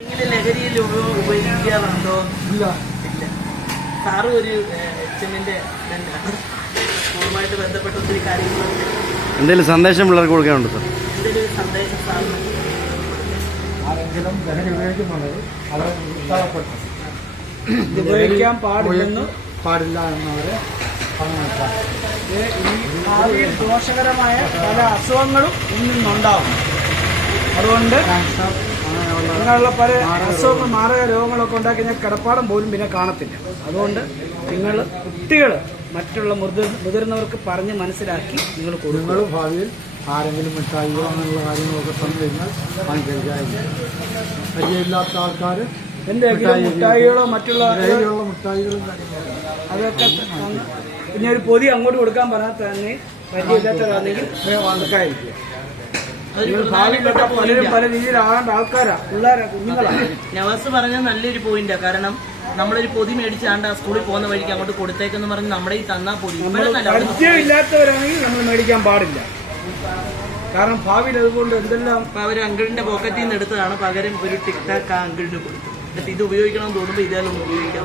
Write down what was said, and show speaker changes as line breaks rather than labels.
ഇങ്ങനെ ലഹരിയിൽ ഉപ- ഉപയോഗിക്കാറുണ്ടോ?
ഇല്ല.
ഇല്ല. സാറും ഒരു എച്ച് എമ്മിന്റെ സ്റ്റുഡന്റാണ് സ്കൂളുമായിട്ട് ബന്ധപ്പെട്ട ഒത്തിരി കാര്യങ്ങളുണ്ട്
എന്തെങ്കിലും സന്ദേശം പിള്ളേർക്ക് കൊടുക്കാനുണ്ട് സാർ?
എന്തെങ്കിലും സന്ദേശം സാറിന്?
ആരെങ്കിലും ലഹരി ഉപയോഗിക്കുന്നുള്ളത് അത് ഉത്സാഹപ്പെട്ടു
ഇത് ഉപയോഗിക്കാൻ പാടില്ലെന്ന്
പാടില്ല എന്നവരെ
ഇത് ഈ ഭാവിയിൽ ദോഷകരമായ പല അസുഖങ്ങളും ഇന്നുണ്ടാവും അതുകൊണ്ട്
അങ്ങനെയുള്ള
പല അസുഖങ്ങൾ മാരക രോഗങ്ങളൊക്കെ ഉണ്ടാക്കി കഴിഞ്ഞാൽ കിടപ്പാടം പോലും പിന്നെ കാണത്തില്ല. അതുകൊണ്ട് നിങ്ങൾ കുട്ടികൾ മറ്റുള്ള മുതിർ മുതിർന്നവർക്ക് പറഞ്ഞ് മനസ്സിലാക്കി നിങ്ങൾ കൊടുക്കുക.
നിങ്ങൾ ഭാവിയിൽ ആരെങ്കിലും മിഠായികളോ അങ്ങനെയുള്ള കാര്യങ്ങളൊക്കെ തന്നു കഴിഞ്ഞാൽ വാങ്ങിക്കഴിക്കാറില്ല പരിചയമില്ലാത്ത ആൾക്കാർ
എന്തെങ്കിലും മിഠായികളോ മറ്റുള്ള
മിഠായികളും
അതൊക്കെ പിന്നെ ഒരു പൊതി അങ്ങോട്ട് കൊടുക്കാൻ പറഞ്ഞാൽ തന്നെ പരിചയമില്ലാത്തതാണെങ്കിൽ പലരും പല ആൾക്കാരാ പിള്ളേരാ കുഞ്ഞുങ്ങളാണ്
നവാസ് പറഞ്ഞ നല്ലൊരു പോയിന്റാ കാരണം നമ്മളൊരു പൊതി മേടിച്ചാണ്ട് ആ സ്കൂളിൽ പോകുന്ന വഴിക്ക് അങ്ങോട്ട് കൊടുത്തേക്കെന്ന് പറഞ്ഞ് നമ്മുടെ ഈ തന്നാ പൊതി.
പരിചയമില്ലാത്തവരാണെങ്കിൽ നമ്മൾ മേടിക്കാൻ പാടില്ല. കാരണം ഭാവിയിൽ അതുകൊണ്ട് എന്തെല്ലാം
അവർ അവർ അങ്കിളിന്റെ പോക്കറ്റിൽ നിന്ന് എടുത്തതാണ് പകരം ഒരു ടിക്ടാക്ക് ആ അങ്കിളിന് കൊടുത്തു ഇത് ഉപയോഗിക്കണം എന്ന് തോന്നുമ്പോൾ ഇതെല്ലാം ഉപയോഗിക്കാൻ